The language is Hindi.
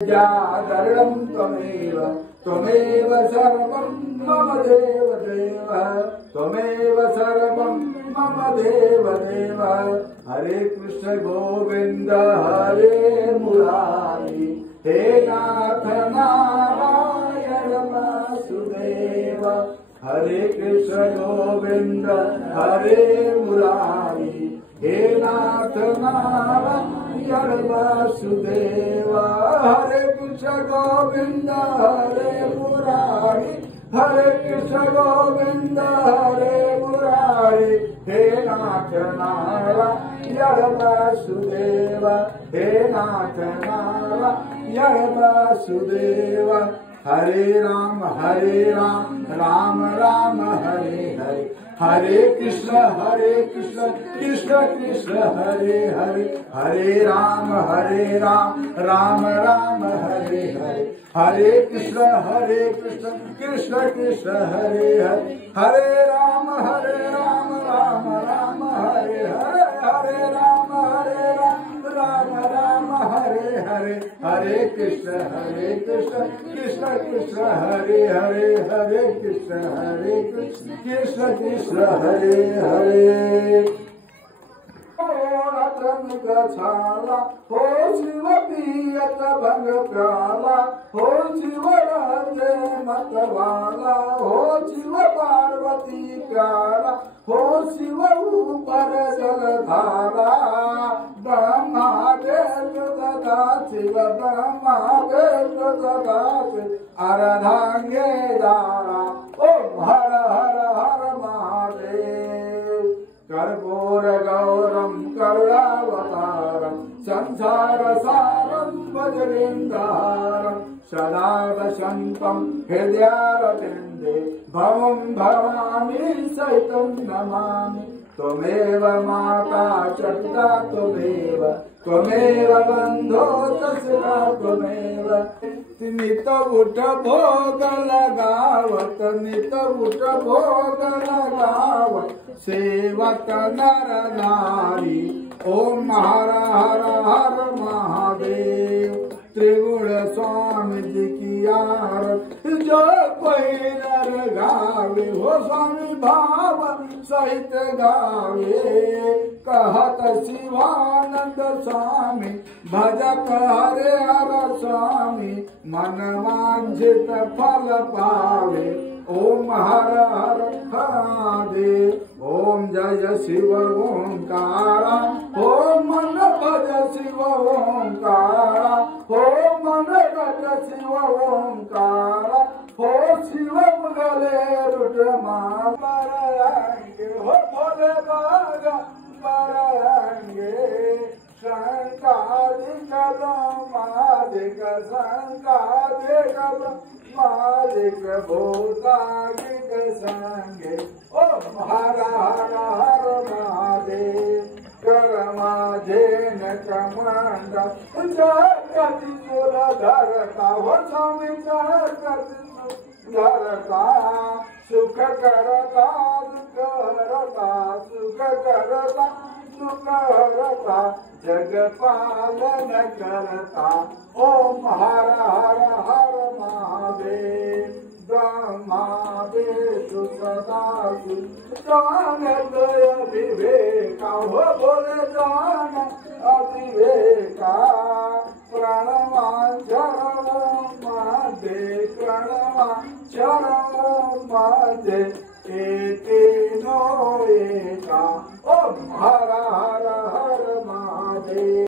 जागरणं त्वमेव त्वमेव सर्वं मम देव देव त्वमेव सर्वं मम देव देव। हरे कृष्ण गोविंद हरे मुरारी हे नाथ नारायण वासुदेव। हरे कृष्ण गोविंद हरे मुरारी हे नाथ नारायण वासुदेव। हरे कृष्ण गोविंद हरे मुरारी हरे कृष्ण गोविंद हरे मुरारी हे नाथ नारायण वासुदेव हे नाथ नारायण वासुदेव। हरे राम राम राम हरे हरे हरे कृष्ण कृष्ण कृष्ण हरे हरे। हरे राम राम राम हरे हरे हरे कृष्ण कृष्ण कृष्ण हरे हरे। हरे राम राम राम हरे हरे हरे राम राम राम हरे हरे। हरे कृष्ण कृष्ण कृष्ण हरे हरे हरे कृष्ण कृष्ण कृष्ण हरे हरे। छाला हो शिव पियत भंग प्याला हो शिव राजे मतवाला हो शिव पार्वती प्याला हो शिव ऊपर जलधारा। ब्रह्मा देव तथा शिव ब्रह्मा देव तथा शिव अर्धांगे दारा ओम हर हर हर महादेव। कर्पूर गौरम करुणावतारम संसार सारम भजनेन्द्रहारम सदा वसंतम हृदयारविंदे भवं भवानी सहितं नमामि। त्वमेव माता च पिता त्वमेव बन्धो च सखा त्वमेव। नित उठ भोग लगावत नित उठ भोग लगावत सेवत नर नारी ओम हर हर हर महादेव। त्रिगुण स्वामी जी की आरती जो कोई नर गावे हो स्वामी भाव सहित गावे। कहत शिवानंद स्वामी भजत हरे हर स्वामी मन वांछित फल पावे ओम हर हर महादेव। ओम जय शिव ओंकारा ओम मन भज शिव ओंकारा ओम मन भज शिव ओंकारा हो शिव गले रुट मारेंगे हो भोले बागा मरेंगे। शंकादिक मादिक शंकादिक मादिक भूतादिक संगे ओम हर हर हर महादेव। कर माझे न कमंड जगति सुर धरता हो स्वामी जगति धरता सुख करता दुख हरता सुख करता दुख हरता जग पालन करता ओम हर हर हर महादेव। ब्रह्मा विष्णु सदा जान विवेका हो बोले जान अविवेका। प्रणमाचरण मध्य प्रणमाचरण मध्य एकेनो एका ओम हर हर हर महादेव।